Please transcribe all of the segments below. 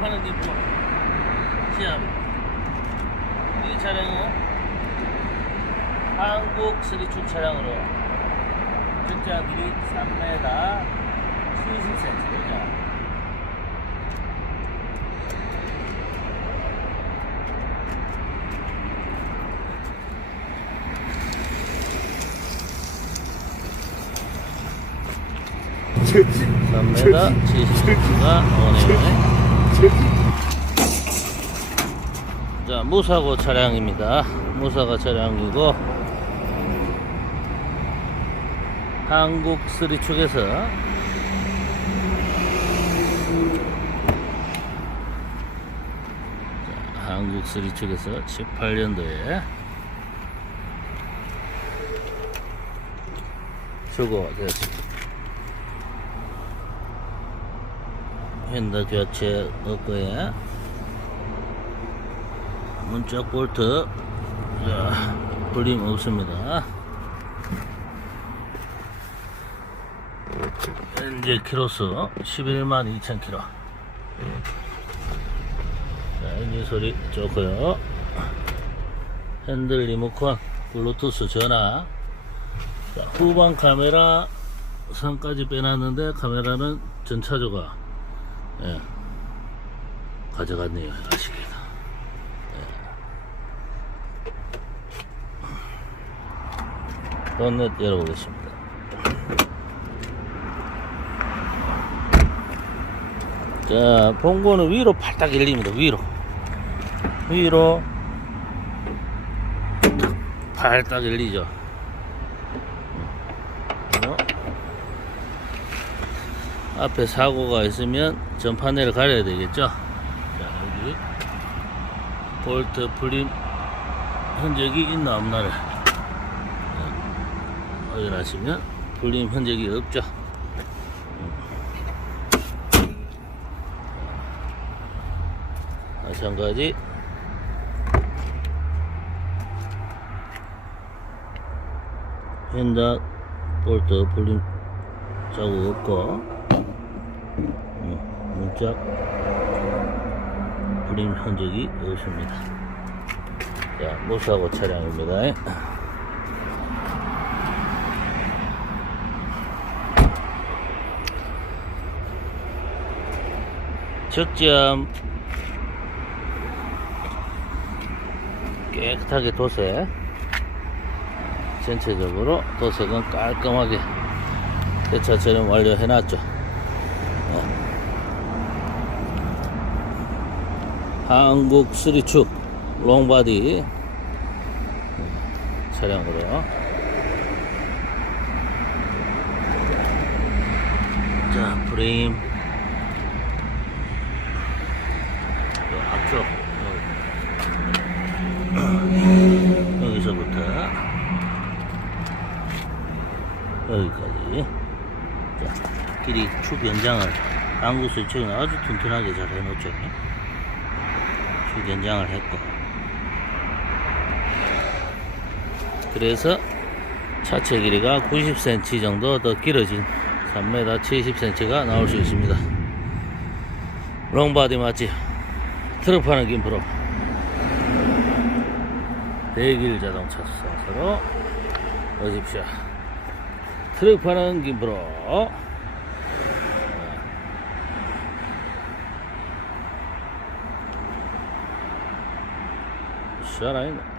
첫째 이 차량은 한국 스리축 차량으로 적자 길이 3m 70cm입니다. 저, 3m 70cm가 나오네요. 자, 무사고 차량입니다. 무사고 차량이고, 한국 스리축에서 자, 한국 스리축에서 18년도에 출고가 되었습니다. 핸드 교체 없고요. 문짝 볼트 자, 불림 없습니다. 현재 키로수 11만 2천 키로. 자, 엔진 소리 좋고요. 핸들 리모컨, 블루투스 전화. 자, 후방 카메라 선까지 빼놨는데 카메라는 전차조가 예, 가져갔네요. 아쉽게도. 예. 본넷 열어보겠습니다. 자, 봉고는 위로 팔딱 열립니다. 위로. 위로 팔딱 열리죠. 어? 앞에 사고가 있으면 전판내를 가려야 되겠죠. 자, 여기 볼트 풀림 흔적이 있나 없나를 네, 확인하시면 풀림 흔적이 없죠. 마찬가지 핸다 볼트 풀림 자국 없고 음, 문짝 불임 흔적이 없습니다. 자, 무사고 차량입니다. 적점 깨끗하게 도색 전체적으로 도색은 깔끔하게 세차 처럼 완료해 놨죠. 한국 수리축 롱바디 차량으로. 자 프레임. 요 앞쪽. 요- 여기서부터 여기까지. 자 길이 축 연장을 한국 수리축은 아주 튼튼하게 잘 해놓죠 연장을 했고. 그래서 차체 길이가 90cm 정도 더 길어진 3m 70cm가 나올 수 있습니다. 롱바디 맞지 트럭 파는 김프로. 대길 자동차 수사서로 오십시오. 트럭 파는 김프로 시원하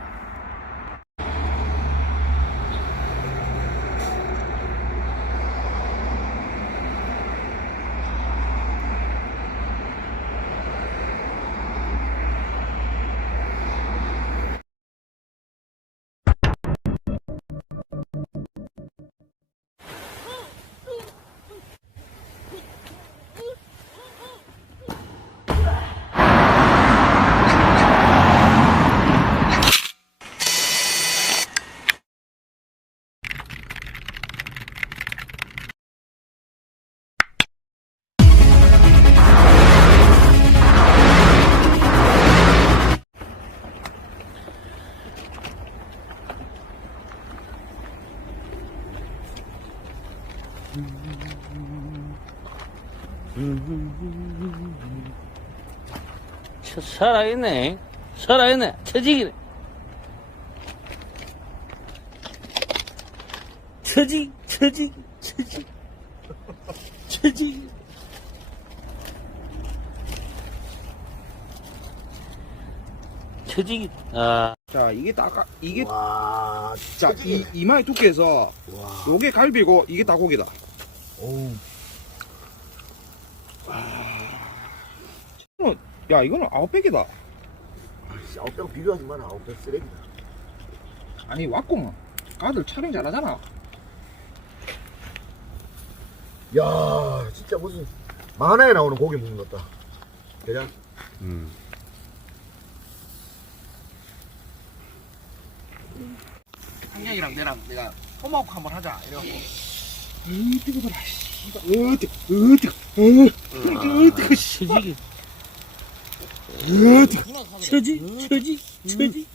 살아있네. 살아있네. 처지기네. 처지, 처지, 처지, 처지. 처지기. 아. 자, 이게 다, 가- 이게, 와, 자, 이, 이마의 두께에서, 와. 요게 갈비고, 이게 닭고기다. 어우, 이거는- 야 이거는 아웃백이다. 아씨, 아웃백 비교하지 마라. 아웃백 쓰레기다. 아니 왔구만 아들 촬영 잘하잖아. 야, 진짜 무슨 만화에 나오는 고기 먹는 것 같다. 그냥 한양이랑 내랑 내가 토마호크 한번 하자. 이래갖고 으 뜨거워라 씨발 으 뜨거 으 뜨거 으 뜨거 처지기. 으 뜨거 처지, 처지, 처지.